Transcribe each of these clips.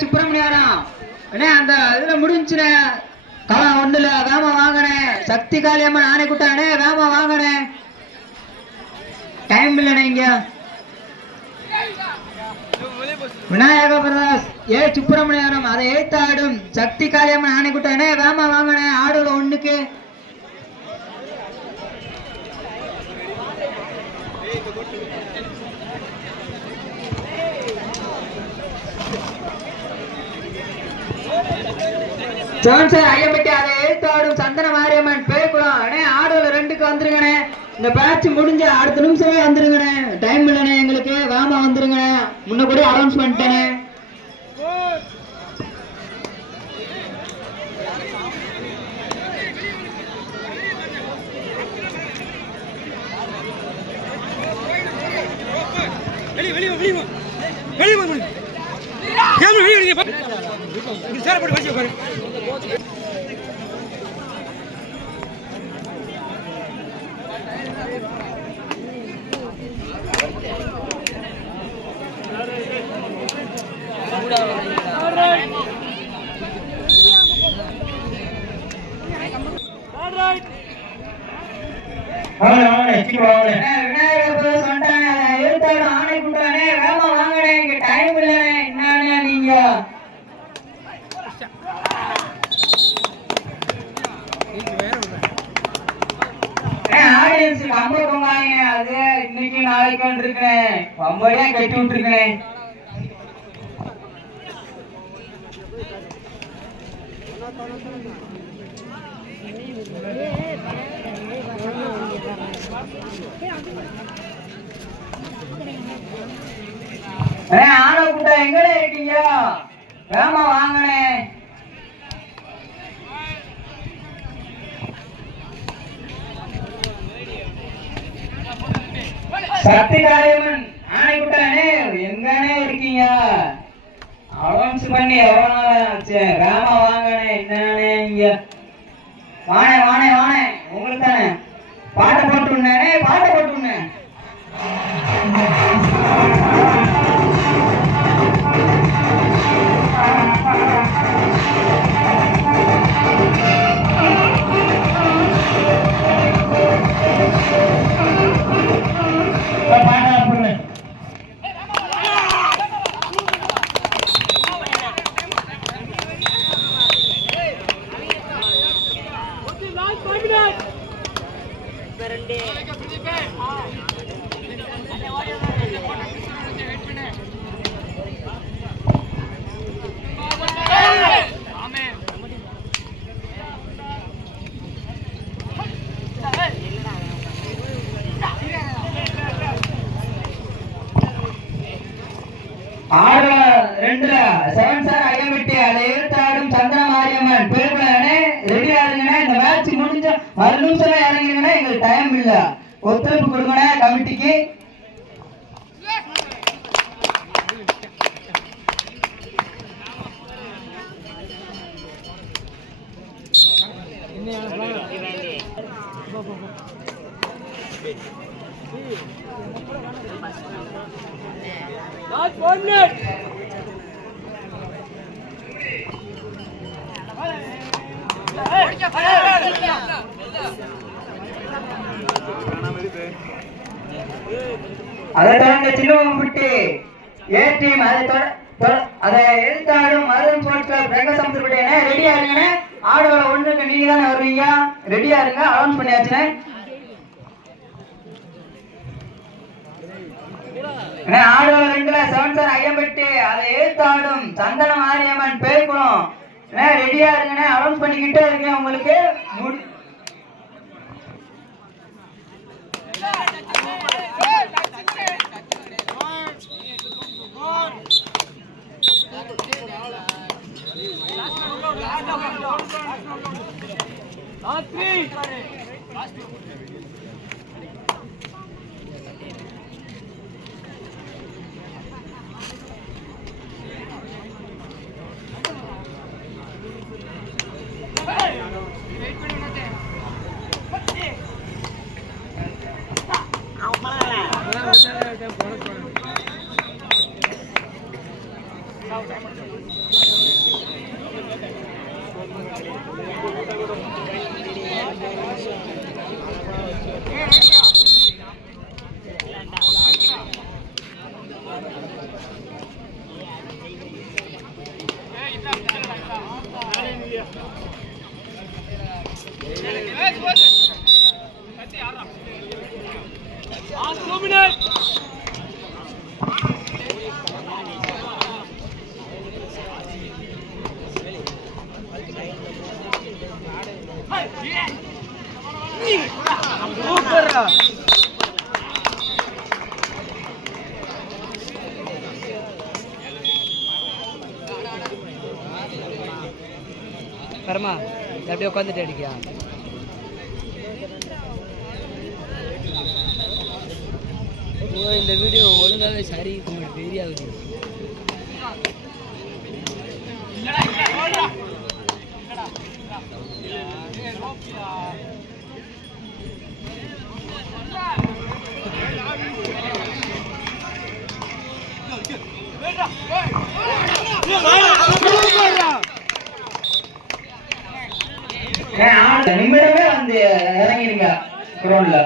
சுப்பிரமணியாரம் அந்த இதுல முடிஞ்சுனே களம் ஒண்ணுல வேமா வாங்கினேன். சக்தி காளியம்மன் ஆணை கூட்டானே வேமா வாங்கினேன். டைம் இல்லைண்ணே இங்க. விநாயக பிரதாஸ் சுப்பிரமணியாரம் அதை ஏத்தாடும் சக்தி காளியம்மன் ஆணை கூட்டானே வேமா வாங்கினேன். ஆடுல ஒண்ணுக்கு ஐயம்பட்டி அதை எழுத்தாடும் சந்தன மாரியம்மன் பேக்குளம் ஆடுல 2க்கு வந்துருங்கண்ணே. இந்த பேட்ச் முடிஞ்ச அடுத்த நிமிஷமே வந்துருங்கண்ணே. டைம் இல்லைண்ணே எங்களுக்கு. வேமா வந்துருங்கண்ணே. முன்ன கூட அனௌன்ஸ் பண்ணிட்டேனே. அது இன்னைக்கு நாளைக்கு இருக்கேன். ரொம்பவே கட்டி விட்டுருக்கேன். ஆன கூட்டம் எங்கடே இருக்கீங்க? வேமா வாங்கனே. சக்தி காளியம்மன் ஆணை கூட்டானே எங்கனே இருக்கீங்க? அனௌன்ஸ் பண்ணி எவ்வளவு நாள் ஆச்சு? வேமா வாங்கனே. என்னன்னே இங்க வானே வானே வானே. உங்களுக்கு தானே பாட்டை போட்டுனே. பாட்டை போட்டுனே. ஆறு 2ல 7 சார் ஐயம்பட்டி அதை எழுத்தாடும் சந்தன மாரியம்மன் பேருக்குள்ளே ரெடியா இருங்கண்ணே. இந்த மேட்ச் முடிஞ்ச 1 நிமிஷம் இறங்கிருங்கண்ணே. எங்களுக்கு டைம் இல்ல. ஒத்துழைப்பு கொடுங்கண்ணே கமிட்டிக்கு. அதை தொடர்ந்து சிலுவம்பட்டி டீம் அதை எழுத்தாடும் மருதம் ஸ்போர்ட்ஸ் கிளப் ரெங்கசமுத்திரப்பட்டி ரெடியா இருங்க. ஆடுகளை 1க்கு நீங்க தானே வருவீங்க. ரெடியா இருங்க. அனௌன்ஸ் பண்ணியாச்சுனே. ஆடுகளை 2ல 7 சார் ஐயம்பட்டி அதை எழுத்தாடும் சந்தன மாரியம்மன் பேக்குளம் ரெடியா இருங்கண்ணே. அனௌன்ஸ் பண்ணிக்கிட்டே இருக்கேன் உங்களுக்கு. பரமா அப்படியே உட்காந்துட்டு அடிக்கியா? ஓ இந்த வீடியோ ஒழுங்காவே சரி தெரியாது. நிமிடமே வந்து இறங்கிருங்க கிரௌண்ட்ல.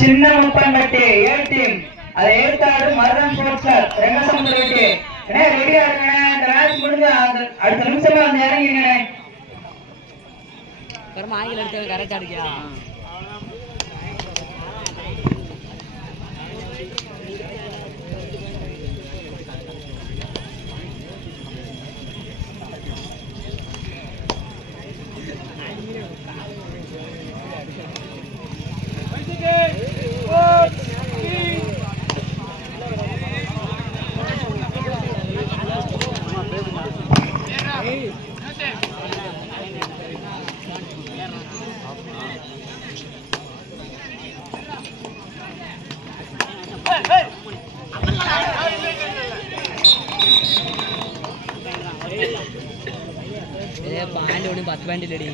சின்ன முப்பம்பட்டி ஏ டீம் அதை எடுத்தாடு மருதம் ஸ்போர்ட்ஸ் கிளப் ரெங்கசமுத்திரப்பட்டி. ரெடியா இருங்கண்ணே, இந்த மேட்ச் முடிஞ்சு அடுத்த நிமிஷமே வந்து இறங்கிருங்கண்ணே. ஆங்கில எடுத்து கரெக்டா இருக்கியா? பாண்ட் ஒன்று 10 பாண்ட் இல்லடி.